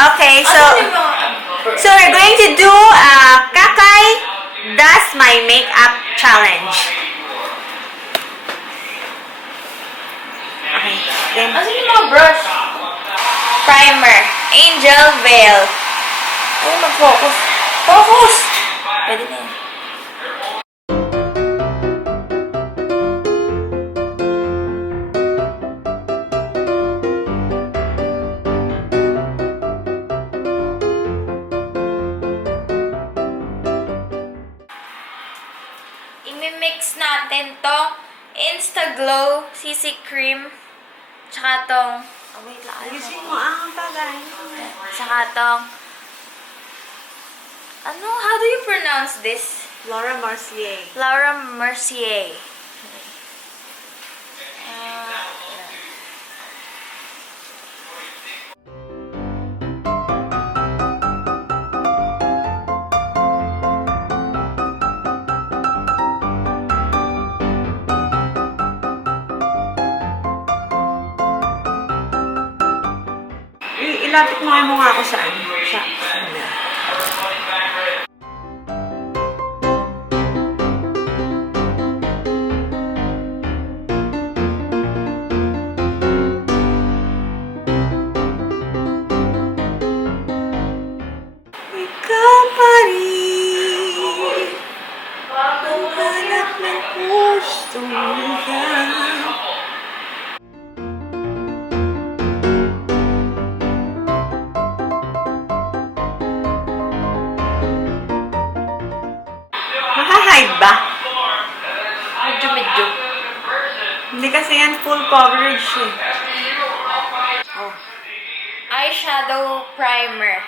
Okay, so we're going to do Cacai does my makeup challenge. Okay, then Asan yung mga brush? primer, Angel Veil. Ay, mag-focus. Focus! Pwede na yan. Imimix natin tong Instaglow CC Cream. Tsaka tong... Oh, wait lang. Ayusin mo ang tagay. Tsaka tong... Ano? How do you pronounce this? Laura Mercier. Laura Mercier. Ilapit mo nga mukha ko saan? Sa ikaw pa rin ang hanap ng puso niya. Maka-hide ba? Medyo. Hindi kasi yan full coverage eh. Oh. Eyeshadow primer.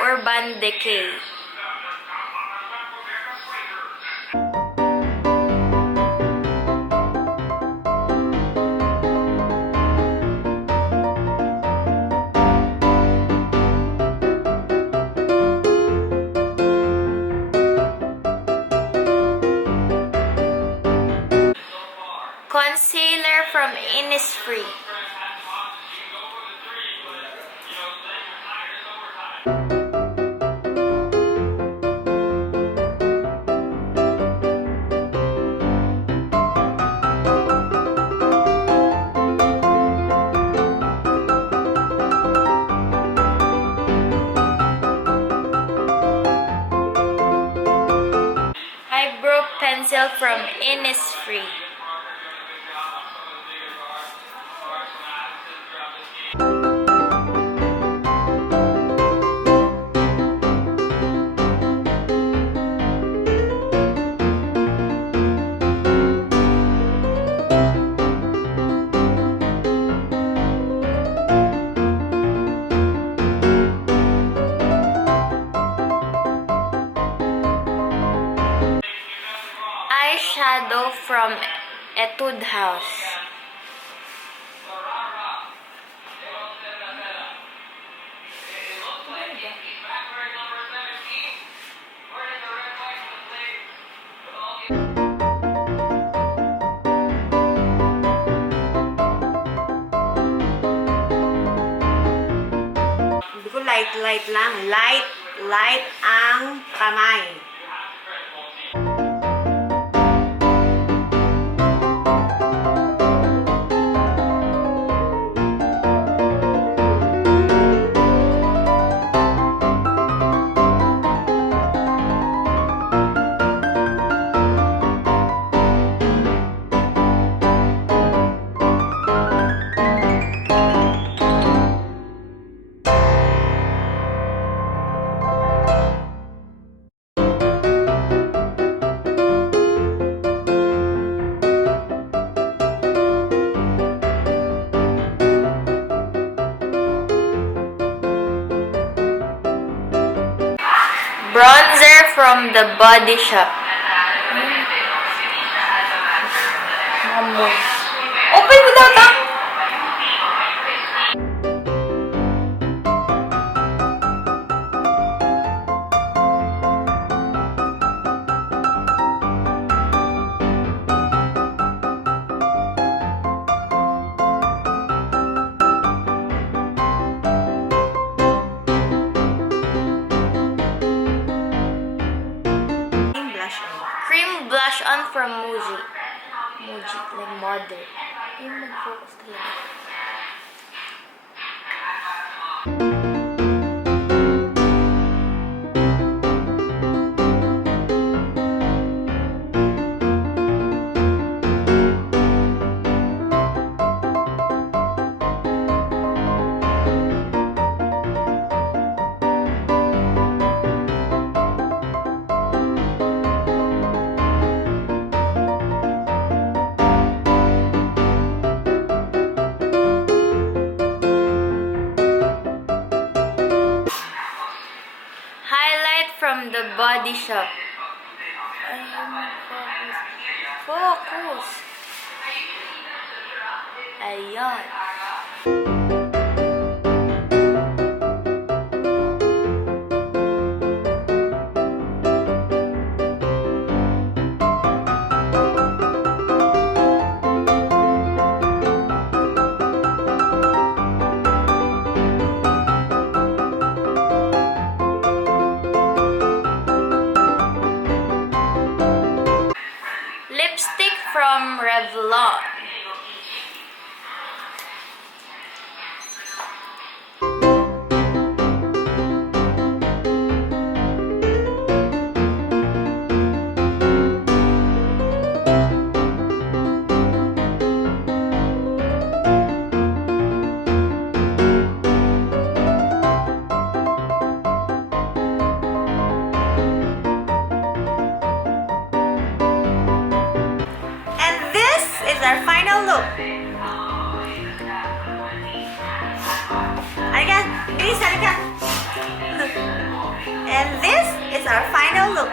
Urban Decay. Concealer from Innisfree. Eyebrow pencil from Innisfree. Eyeshadow from Etude House. Hindi ko light lang. Light ang kamay. Bronzer from the Body Shop. Open mo daw ta! one from Muji. Muji, like mother. Yung mag-focus talaga. Highlight from the Body Shop. Ayun, focus. Focus! Ayun. Lipstick from Revlon. And this is our final look. Halika, bilis, halika. And this is our final look.